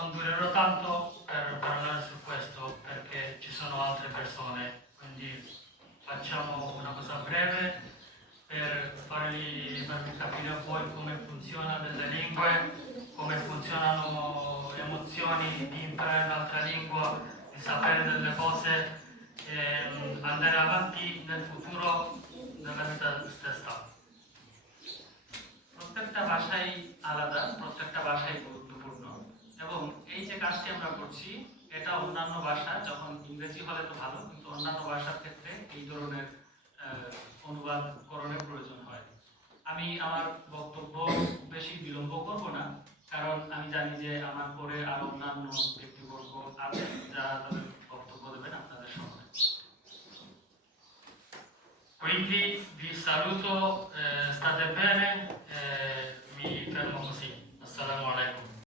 non durerò tanto per parlare su questo perché ci sono altre persone, quindi facciamo una cosa breve per farvi capire a voi come funziona delle lingue, come funzionano le emozioni di imparare un'altra lingua, di sapere delle cose e andare avanti nel futuro nella vita stessa. প্রত্যেকটা ভাষাই আলাদা, প্রত্যেকটা ভাষাই গুরুত্বপূর্ণ এবং এই যে কাজটি আমরা করছি এটা অন্যান্য ভাষা, যখন ইংরেজি হলে তো ভালো, কিন্তু অন্যান্য ভাষার ক্ষেত্রে এই ধরনের অনুবাদকরণের প্রয়োজন হয়। আমি আমার বক্তব্য বেশি বিলম্ব করব না, কারণ আমি জানি যে আমার পরে আরো অন্যান্য ব্যক্তিবর্গ আছে যারা তাদের বক্তব্য দেবেন আপনাদের সামনে। Quindi vi saluto, state bene, mi fermo così. Assalamu alaikum.